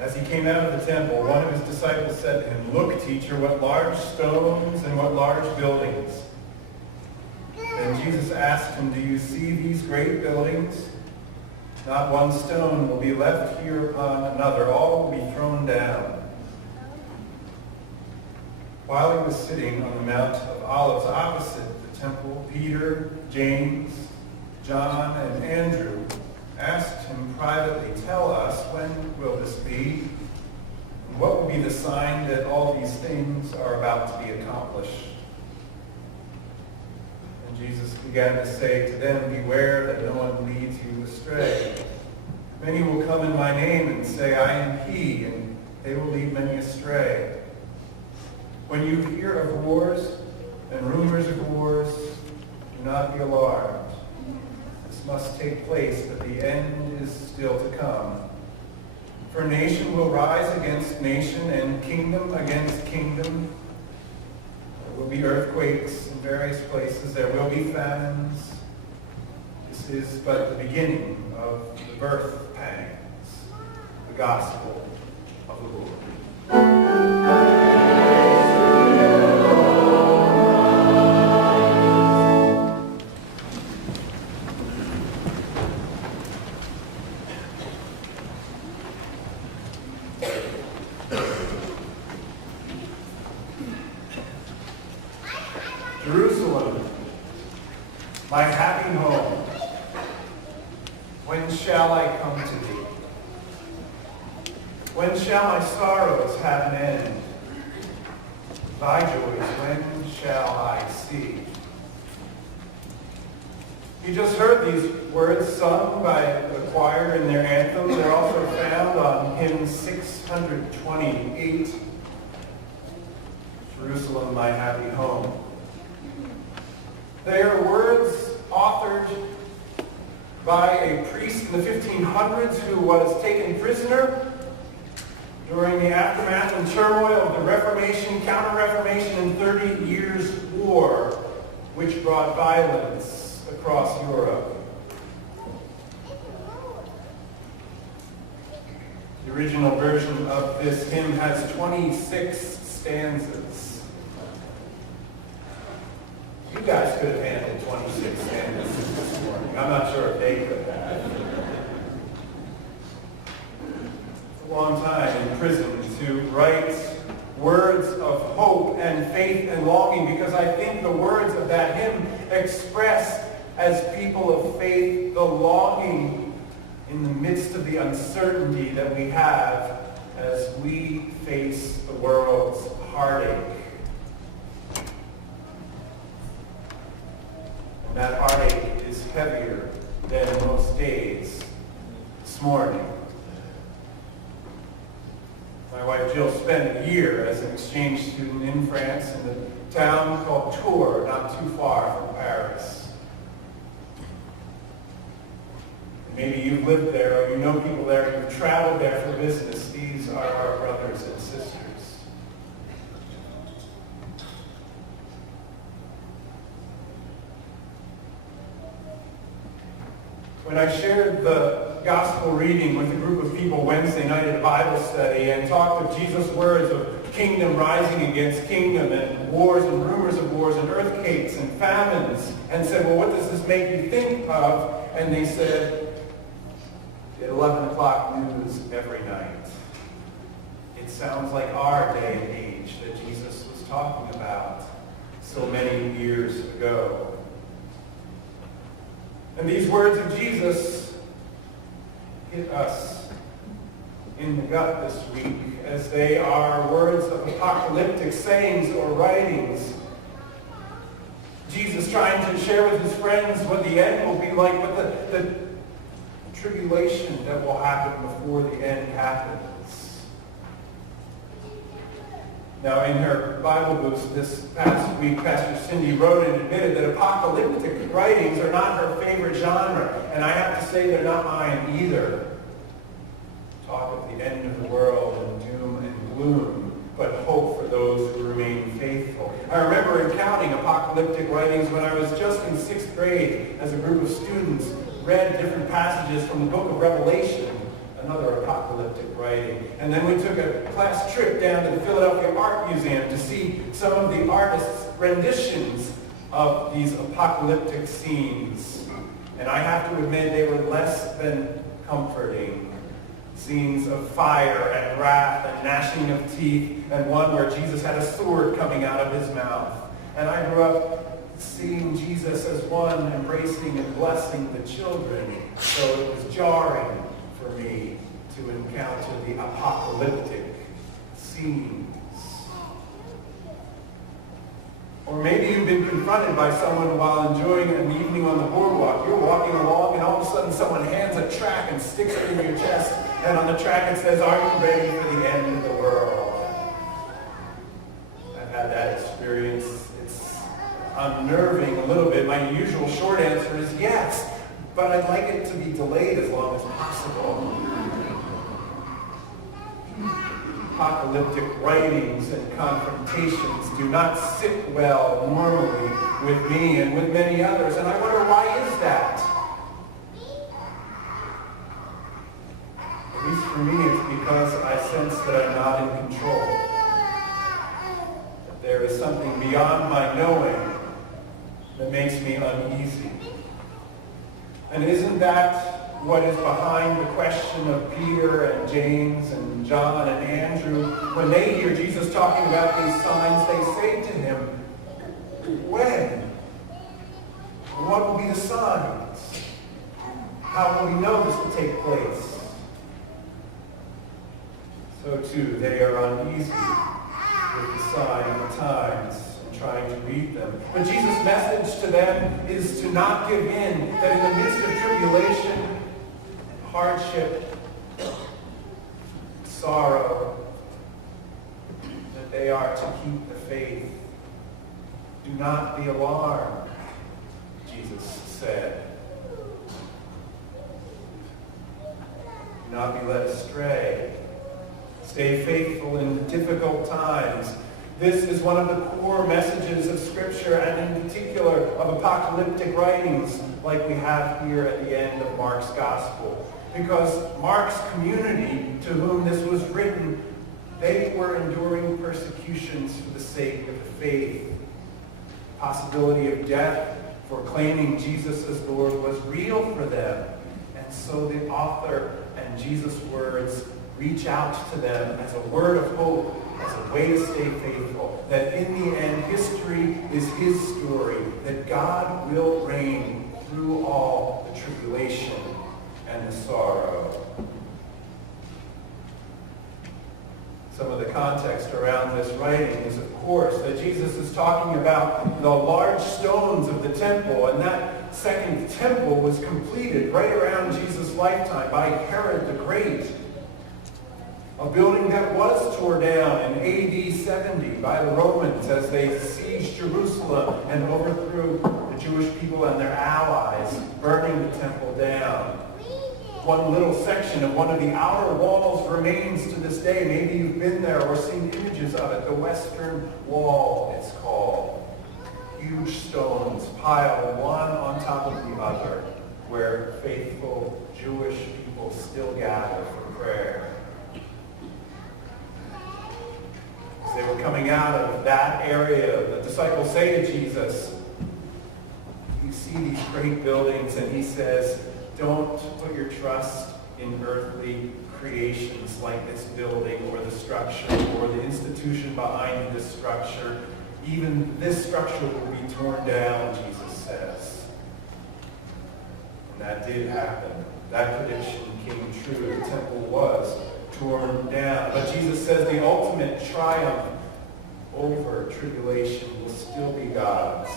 As he came out of the temple, one of his disciples said to him, "Look, teacher, what large stones and what large buildings." Then Jesus asked him, "Do you see these great buildings? Not one stone will be left here upon another. All will be thrown down." While he was sitting on the Mount of Olives opposite the temple, Peter, James, John, and Andrew asked him privately, "Tell us, when will this be? And what will be the sign that all these things are about to be accomplished?" And Jesus began to say to them, "Beware that no one leads you astray. Many will come in my name and say, 'I am he,' and they will lead many astray. When you hear of wars and rumors of wars, do not be alarmed. This must take place, but the end is still to come. For nation will rise against nation and kingdom against kingdom. There will be earthquakes in various places. There will be famines. This is but the beginning of the birth pangs." The gospel of the Lord. Jerusalem, my happy home, when shall I come to thee? When shall my sorrows have an end? Thy joys, when shall I see? You just heard these words sung by the choir in their anthem. They're also found on hymn 628, Jerusalem, my happy home. They are words authored by a priest in the 1500s who was taken prisoner during the aftermath and turmoil of the Reformation, Counter-Reformation, and 30 Years' War, which brought violence across Europe. The original version of this hymn has 26 stanzas. You guys could have handled 26 stanzas this morning. I'm not sure if they could have. It's a long time in prison to write words of hope and faith and longing, because I think the words of that hymn express, as people of faith, the longing in the midst of the uncertainty that we have as we face the world's heartache. And that heartache is heavier than most days. This morning, my wife Jill spent a year as an exchange student in France in a town called Tours, not too far from Paris. Maybe you've lived there, or you know people there, you've traveled there for business. These are our brothers and sisters. When I shared the gospel reading with a group of people Wednesday night at a Bible study and talked of Jesus' words of kingdom rising against kingdom and wars and rumors of wars and earthquakes and famines, and said, "Well, what does this make you think of?" And they said, "At 11 o'clock news every night." It sounds like our day and age that Jesus was talking about so many years ago. And these words of Jesus hit us in the gut this week, as they are words of apocalyptic sayings or writings. Jesus trying to share with his friends what the end will be like, what the tribulation that will happen before the end happens. Now, in her Bible boost this past week, Pastor Cindy wrote and admitted that apocalyptic writings are not her favorite genre, and I have to say they're not mine either. Talk of the end of the world and doom and gloom, but hope for those who remain faithful. I remember encountering apocalyptic writings when I was just in 6th grade as a group of students read different passages from the book of Revelation, another apocalyptic apocalyptic writing. And then we took a class trip down to the Philadelphia Art Museum to see some of the artists' renditions of these apocalyptic scenes. And I have to admit, they were less than comforting. Scenes of fire and wrath and gnashing of teeth, and one where Jesus had a sword coming out of his mouth. And I grew up seeing Jesus as one embracing and blessing the children, so it was jarring for me to encounter the apocalyptic scenes. Or maybe you've been confronted by someone while enjoying an evening on the boardwalk. You're walking along and all of a sudden someone hands a tract and sticks it in your chest, and on the tract it says, "Are you ready for the end of the world?" I've had that experience. It's unnerving a little bit. My usual short answer is yes, but I'd like it to be delayed as long as possible. Apocalyptic writings and confrontations do not sit well normally with me and with many others, and I wonder, why is that? At least for me, it's because I sense that I'm not in control. That there is something beyond my knowing that makes me uneasy. And isn't that what is behind the question of Peter and James and John and Andrew? When they hear Jesus talking about these signs, they say to him, when? What will be the signs? How will we know this will take place? So too, they are uneasy with the sign of the times and trying to read them. But Jesus' message to them is to not give in, that in the midst of tribulation, hardship, sorrow, that they are to keep the faith. Do not be alarmed, Jesus said. Do not be led astray. Stay faithful in difficult times. This is one of the core messages of Scripture, and in particular of apocalyptic writings like we have here at the end of Mark's Gospel. Because Mark's community, to whom this was written, they were enduring persecutions for the sake of the faith. The possibility of death for claiming Jesus as Lord was real for them. And so the author and Jesus' words reach out to them as a word of hope, as a way to stay faithful, that in the end, history is his story, that God will reign through all the tribulation and the sorrow. Some of the context around this writing is, of course, that Jesus is talking about the large stones of the temple, and that second temple was completed right around Jesus' lifetime by Herod the Great. A building that was torn down in AD 70 by the Romans as they sieged Jerusalem and overthrew the Jewish people and their allies, burning the temple down. One little section of one of the outer walls remains to this day. Maybe you've been there or seen images of it. The Western Wall, it's called. Huge stones piled one on top of the other, where faithful Jewish people still gather for prayer. As they were coming out of that area, the disciples say to Jesus, "You see these great buildings," and he says, "Don't put your trust in earthly creations like this building or the structure or the institution behind this structure. Even this structure will be torn down," Jesus says. And that did happen. That prediction came true. The temple was torn down. But Jesus says the ultimate triumph over tribulation will still be God's.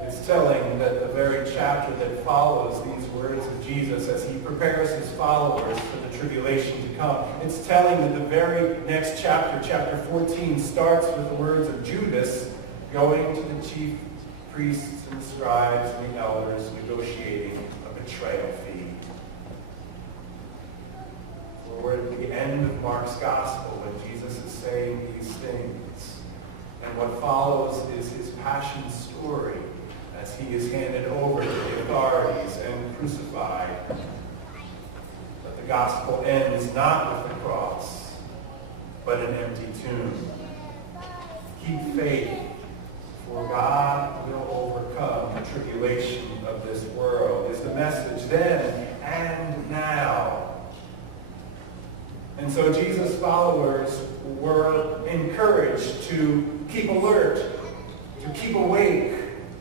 It's telling that the very chapter that follows these words of Jesus as he prepares his followers for the tribulation to come, it's telling that the very next chapter, chapter 14, starts with the words of Judas going to the chief priests and the scribes and the elders negotiating a betrayal fee. We're at the end of Mark's Gospel when Jesus is saying these things. And what follows is his passion story as he is handed over to the authorities and crucified. the gospel ends not with the cross, but an empty tomb. Keep faith, for God will overcome the tribulation of this world, is the message then and now. And so Jesus' followers were encouraged to keep alert, to keep awake,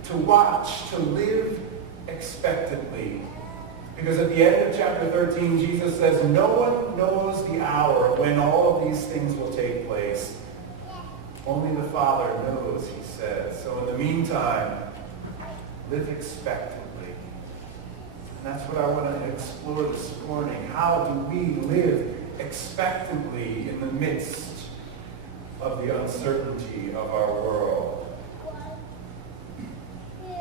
to watch, to live expectantly. Because at the end of chapter 13, Jesus says, no one knows the hour when all of these things will take place. Only the Father knows, he says. So in the meantime, live expectantly. And that's what I want to explore this morning. How do we live expectantly in the midst of the uncertainty of our world?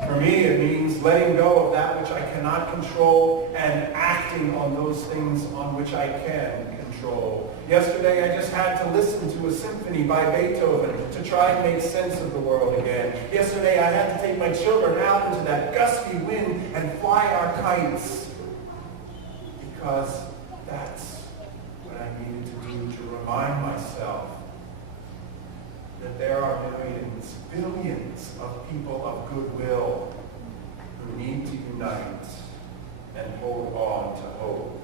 For me, it means letting go of that which I cannot control and acting on those things on which I can control. Yesterday, I just had to listen to a symphony by Beethoven to try and make sense of the world again. Yesterday, I had to take my children out into that gusty wind and fly our kites, because that's what I needed to do to remind myself that there are millions, billions of people of goodwill who need to unite and hold on to hope.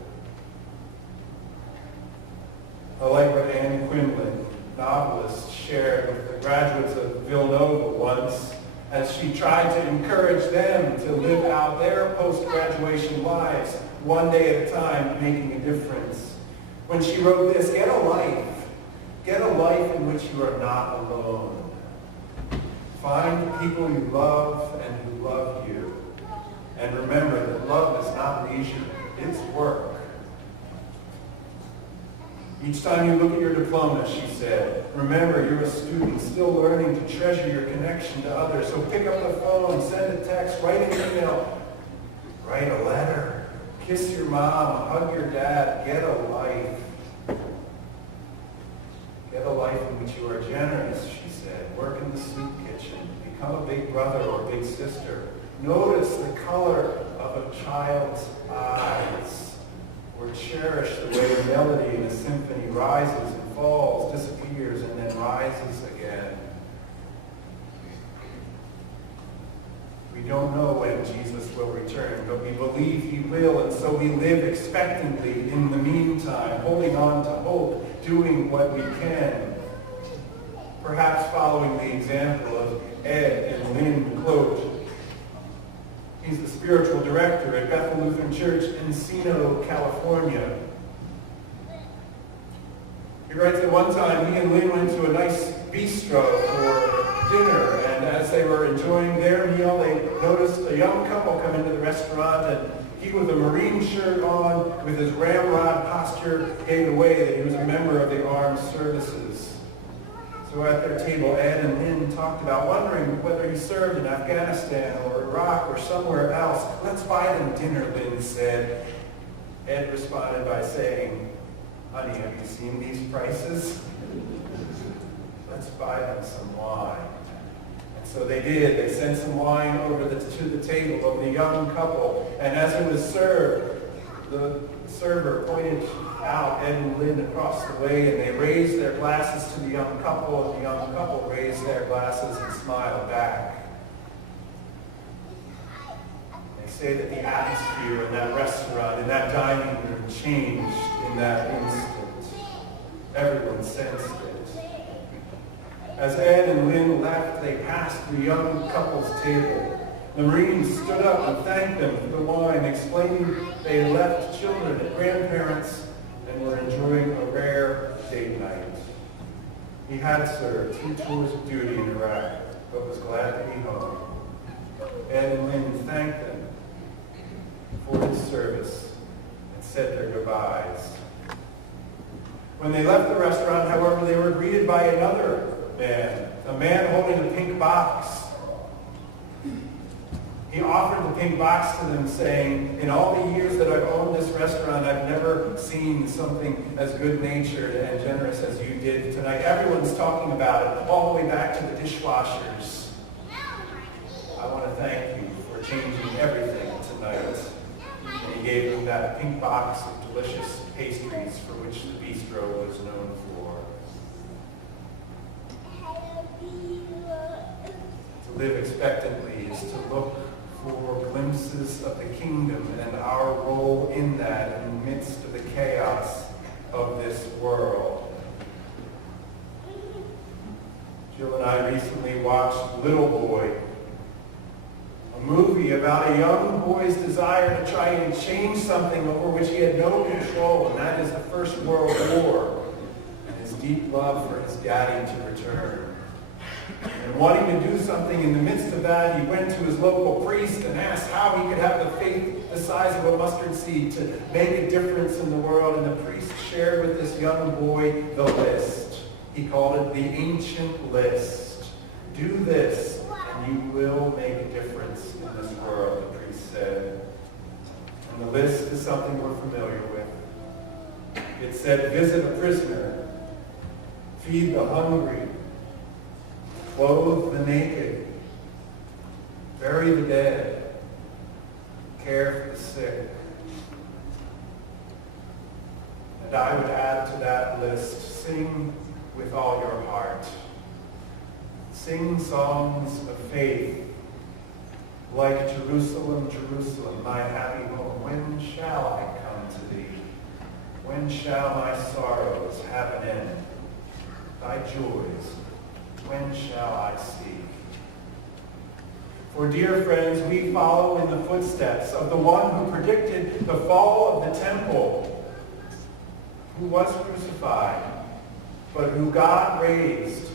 I like what Anne Quinlan, novelist, shared with the graduates of Villanova once as she tried to encourage them to live out their post-graduation lives one day at a time, making a difference. When she wrote this, get a life in which you are not alone. Find people you love and who love you. And remember that love is not leisure, it's work. Each time you look at your diploma, she said, remember you're a student still learning to treasure your connection to others. So pick up the phone, send a text, write an email, write a letter, kiss your mom, hug your dad, get a life. Get a life in which you are generous, she said. Work in the soup kitchen. Become a big brother or big sister. Notice the color of a child's eyes. Or cherish the way a melody in a symphony rises and falls, disappears, and then rises again. We don't know when Jesus will return, but we believe he will, and so we live expectantly in the meantime, holding on to hope, doing what we can. Perhaps following the example of Ed and Lynn Clote. He's the spiritual director at Bethel Lutheran Church in Encino, California. He writes that one time he and Lynn went to a nice bistro for dinner, and as they were enjoying their meal, they noticed a young couple come into the restaurant, and he, with a Marine shirt on, with his ramrod posture, gave away that he was a member of the armed services. So at their table, Ed and Lynn talked about wondering whether he served in Afghanistan or Iraq or somewhere else. Let's buy them dinner, Lynn said. Ed responded by saying, honey, have you seen these prices? Let's buy them some wine. And so they did. They sent some wine over to the table of the young couple. And as it was served, the server pointed out Ed and Lynn across the way, and they raised their glasses to the young couple, and the young couple raised their glasses and smiled back. They say that the atmosphere in that restaurant, in that dining room, changed in that instant. Everyone sensed it. As Ed and Lynn left, they passed the young couple's table. The Marines stood up and thanked them for the wine, explaining they had left children and grandparents and were enjoying a rare date night. He had served 2 tours of duty in Iraq, but was glad to be home. Ed and Lynn thanked them for his service and said their goodbyes. When they left the restaurant, however, they were greeted by another man, a man holding a pink box. He offered the pink box to them, saying, in all the years that I've owned this restaurant, I've never seen something as good-natured and generous as you did tonight. Everyone's talking about it, all the way back to the dishwashers. I want to thank you for changing everything tonight. And he gave him that pink box of delicious pastries for which the bistro was known for. To live expectantly is to look for glimpses of the kingdom and our role in that in the midst of the chaos of this world. Jill and I recently watched Little Boy, a movie about a young boy's desire to try and change something over which he had no control, and that is the First World War, and his deep love for his daddy to return. And wanting to do something in the midst of that, he went to his local priest and asked how he could have the faith the size of a mustard seed to make a difference in the world, and the priest shared with this young boy the list. He called it the ancient list. Do this, and you will make a difference in this world, the priest said. And the list is something we're familiar with. It said, visit a prisoner, feed the hungry, clothe the naked, bury the dead, care for the sick. And I would add to that list, sing with all your heart. Sing songs of faith, like Jerusalem, Jerusalem, my happy home. When shall I come to thee? When shall my sorrows have an end? Thy joys, when shall I see? For dear friends, we follow in the footsteps of the one who predicted the fall of the temple, who was crucified, but who God raised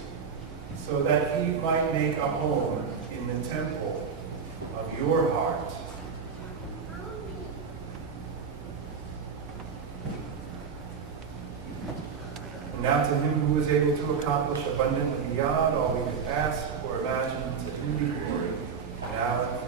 so that he might make a home in the temple of your heart. And now to him who is able to accomplish abundantly beyond all we could ask or imagine, to him be glory, now and